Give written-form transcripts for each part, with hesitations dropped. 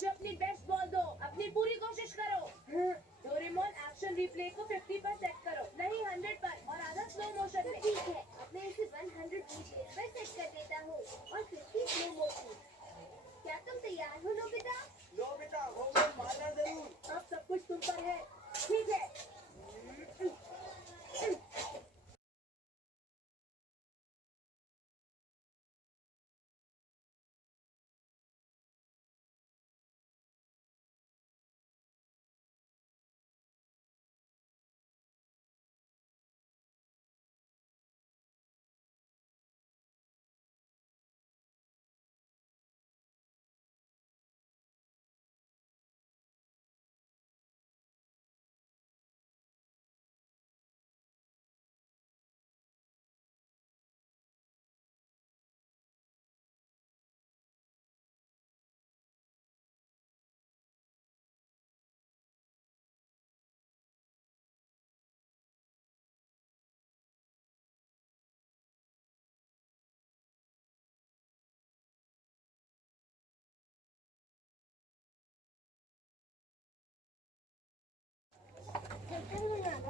मुझे अपनी best ball दो, अपनी पूरी कोशिश करो। डोरेमोन एक्शन रिप्ले को 50 पर सेट करो, नहीं 100 पर, और आधा स्लो मोशन में। ठीक है, अब मैं इसे 100 रिप्ले पर सेट कर देता हूँ और 50 स्लो मोशन। क्या तुम तैयार हो नोबिता? नोबिता होगा मारना जरूर। अब सब कुछ तुम पर है। ठीक है।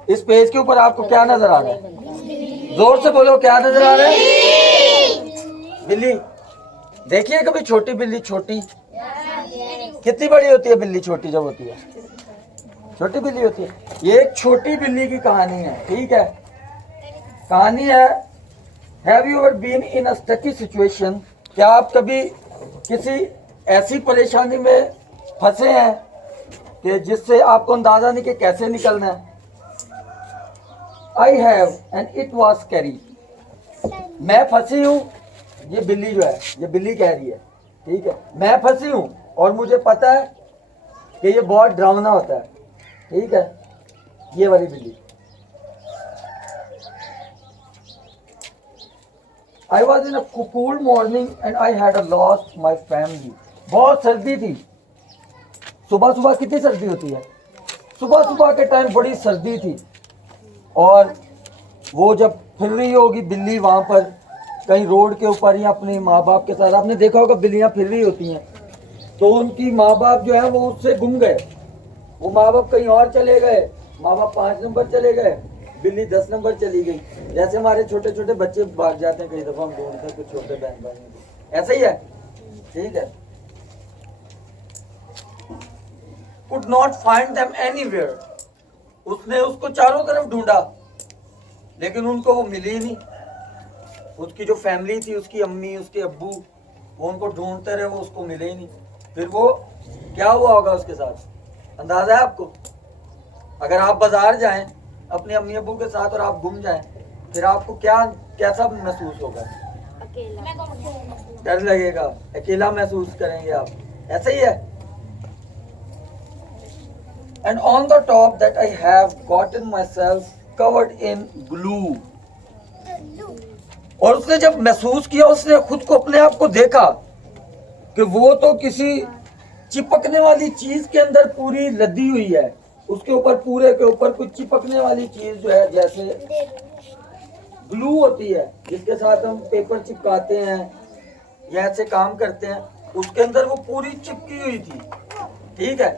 इस पेज के ऊपर आपको क्या नजर आ रहा है? जोर से बोलो, क्या नजर आ रहा है? बिल्ली। देखिए कभी छोटी बिल्ली, छोटी कितनी बड़ी होती है बिल्ली छोटी जब होती है, छोटी बिल्ली होती है। ये एक छोटी बिल्ली की कहानी है, ठीक है। कहानी है, have you ever been in a sticky situation? क्या आप कभी किसी ऐसी परेशानी में फंसे हैं कि जिससे आपको अंदाजा नहीं कि कैसे निकलना है? I have and it was scary. मैं फंसी हूँ, ये बिल्ली जो है, ये बिल्ली कह रही है, ठीक है। मैं फंसी हूँ और मुझे पता है कि ये बहुत डरावना होता है, ठीक है। ये वाली बिल्ली। I was in a cool morning and I had lost my family. बहुत सर्दी थी। सुबह सुबह कितनी सर्दी होती है? सुबह सुबह के टाइम बड़ी सर्दी थी। और वो जब फिर रही होगी बिल्ली वहां पर कहीं रोड के ऊपर या अपने माँ बाप के साथ, आपने देखा होगा बिल्लियां फिर रही होती हैं, तो उनकी माँ बाप जो है वो उससे गुम गए। वो माँ बाप कहीं और चले गए, माँ बाप 5 नंबर चले गए, बिल्ली 10 नंबर चली गई। जैसे हमारे छोटे छोटे बच्चे भाग जाते हैं, कई दफा हम ढूंढते हैं कुछ छोटे बहन भाई, ऐसा ही है, ठीक है। Could not find them anywhere. उसने उसको चारों तरफ ढूंढा लेकिन उनको वो मिली नहीं। उसकी जो फैमिली थी, उसकी अम्मी, उसके अब्बू, वो उनको ढूंढते रहे, वो उसको मिले ही नहीं। फिर वो क्या हुआ होगा उसके साथ, अंदाजा है आपको? अगर आप बाजार जाएं अपने अम्मी अब्बू के साथ और आप गुम जाएं, फिर आपको क्या कैसा महसूस होगा? डर लगेगा, अकेला महसूस करेंगे आप, ऐसा ही है। And on the top that I have gotten myself covered in glue. और उसने जब महसूस किया, उसने खुद को, अपने आप को देखा कि वो तो किसी चिपकने वाली चीज के अंदर पूरी लदी हुई है। उसके ऊपर, पूरे के ऊपर कुछ चिपकने वाली चीज जो है, जैसे ग्लू होती है जिसके साथ हम पेपर चिपकाते हैं या ऐसे काम करते हैं, उसके अंदर वो पूरी चिपकी हुई थी, ठीक है।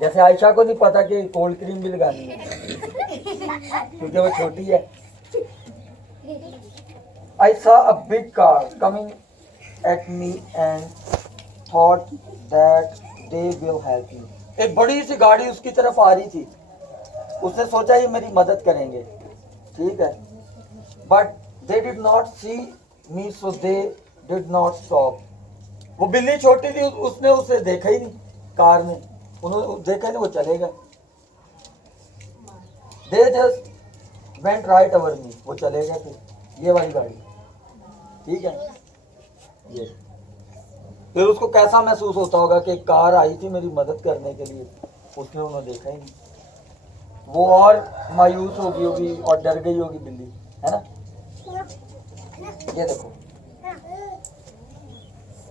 जैसे आयशा को नहीं पता कि कोल्ड क्रीम भी लगानी है क्योंकि वो छोटी है। I saw a big car coming at me and thought that they will help me. एक बड़ी सी गाड़ी उसकी तरफ आ रही थी, उसने सोचा ये मेरी मदद करेंगे, ठीक है। But they did not see me, so they did not stop. वो बिल्ली छोटी थी, उसने उसे देखा ही नहीं, कार में उन्होंने देखा नहीं, वो चले गए। They just went right over me. वो चले गए थे, ये वाली गाड़ी, ठीक है। ये फिर उसको कैसा महसूस होता होगा कि कार आई थी मेरी मदद करने के लिए, उसने उन्हें देखा ही नहीं। वो और मायूस हो गई होगी और डर गई होगी बिल्ली, है ना। ये देखो,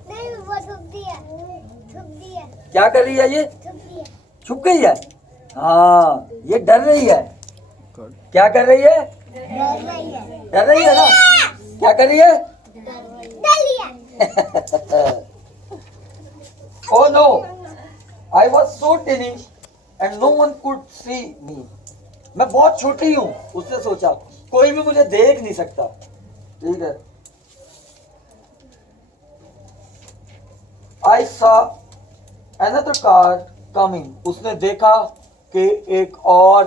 नहीं वो छुप दिया, क्या कर रही है ये? छुप गई है। हाँ, ये डर रही है। क्या कर रही है? डर रही है ना? क्या कर रही है? Oh no! I was so tiny and no one could see me. मैं बहुत छोटी हूँ, उसने सोचा कोई भी मुझे देख नहीं सकता। ठीक है। I saw another car coming. उसने देखा कि एक और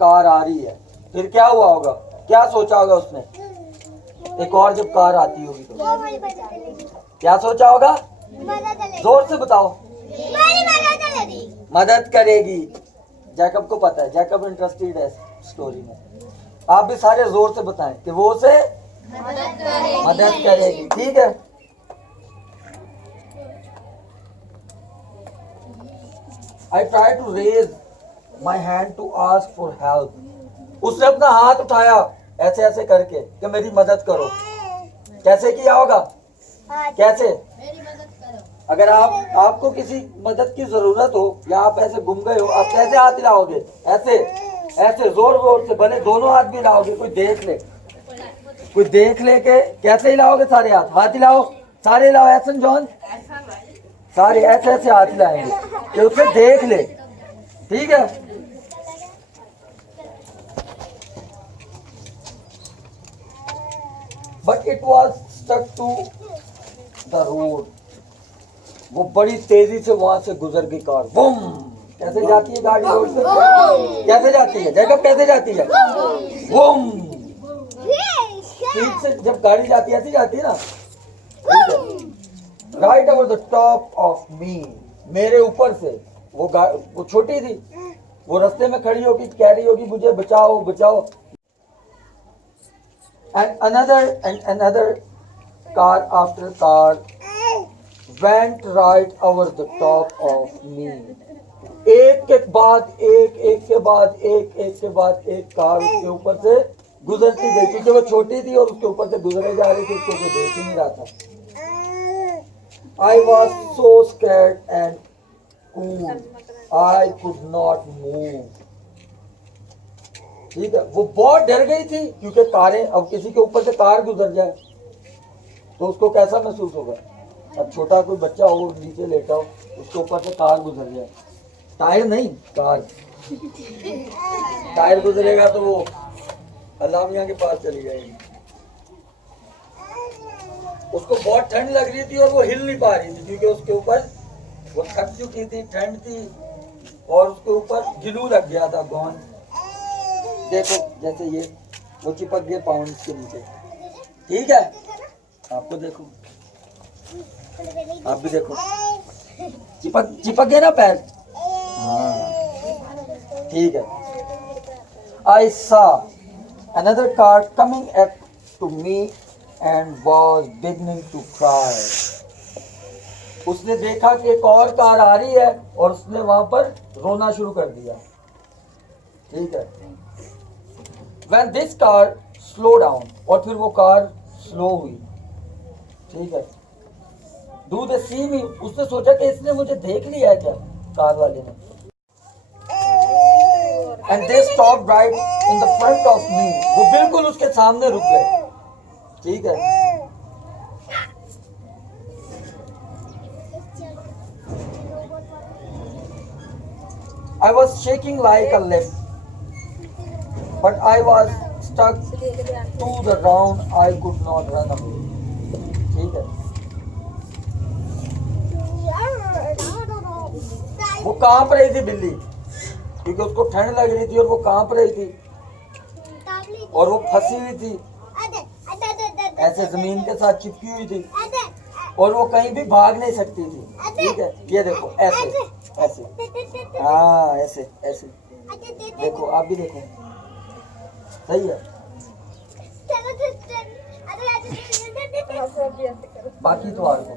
कार आ रही है। फिर क्या हुआ होगा? क्या सोचा होगा उसने? एक और जब कार आती होगी तो क्या सोचा होगा? जोर से बताओ। मदद करेगी। जैकब को पता है, जैकब इंटरेस्टेड है स्टोरी में। आप भी सारे जोर से बताएं कि वो उसे मदद करेगी। ठीक है। I tried to raise my hand to ask for help. उसने अपना हाथ उठाया ऐसे ऐसे करके कि मेरी मदद करो। कैसे किया होगा? कैसे? अगर आपको किसी मदद की जरूरत हो या आप ऐसे गुम गए हो, आप कैसे हाथ हिलाओगे? ऐसे ऐसे जोर जोर से, भले दोनों हाथ भी हिलाओगे, कोई देख ले के कैसे हिलाओगे? सारे हाथ हिलाओ, सारे हिलाओ। एहसन जॉन, सारे ऐसे ऐसे हाथ हिलाएंगे कि उसे देख ले। ठीक है। But it was stuck to the road. वो बड़ी तेजी से वहां से गुजर गई कार। बूम! कैसे जाती है गाड़ी रोड से? कैसे जाती है जैकब? कैसे जाती है? बूम! स्पीड से जब गाड़ी जाती है ऐसी जाती है ना। Right over the top of me. मेरे ऊपर से। वो छोटी थी, वो रास्ते में खड़ी होगी, कह रही होगी मुझे बचाओ बचाओ। And another car after car went right over the top of me. एक के बाद एक कार उसके ऊपर से गुजरती गई, क्योंकि वो छोटी थी और उसके ऊपर से गुजरे जा रही थी, उसको कोई देख ही नहीं रहा था। I was so scared and cool. I could not move. ठीक है। वो बहुत डर गई थी क्योंकि कारें, अब किसी के ऊपर से कार गुजर जाए तो उसको कैसा महसूस होगा? अब छोटा कोई बच्चा हो, नीचे लेटा हो, उसके ऊपर से कार गुजर जाए, टायर नहीं कार, टायर गुजरेगा तो वो अल्लाह मियां के पास चली जाएगी। उसको बहुत ठंड लग रही थी और वो हिल नहीं पा रही थी क्योंकि उसके ऊपर वो थक चुकी थी, ठंड थी और उसके ऊपर गिलू लग गया था, गौन। देखो जैसे ये वो चिपक गए पाउंड के नीचे। ठीक है। आपको देखो, आप भी देखो, चिपक गए ना पैर। हाँ ठीक है। I saw another car coming up to me and was beginning to cry. उसने देखा कि एक और कार आ रही है और उसने वहां पर रोना शुरू कर दिया। ठीक है। When this car slowed down, और फिर वो कार स्लो हुई। ठीक है। Do they see me? उसने सोचा कि इसने मुझे देख लिया है क्या, कार वाले ने। And they stopped right in the front of me. वो बिल्कुल उसके सामने रुक गए। ठीक है। I was shaking like a leaf, but I was stuck to the ground. I could not run away. ठीक है। वो कांप रही थी बिल्ली, क्योंकि उसको ठंड लग रही थी और वो कांप रही थी और वो फंसी हुई थी, ऐसे जमीन के साथ चिपकी हुई थी और वो कहीं भी भाग नहीं सकती थी। ठीक है। ये देखो ऐसे ऐसे, हाँ ऐसे ऐसे देखो, आप भी देखो, सही है। बाकी तो आपको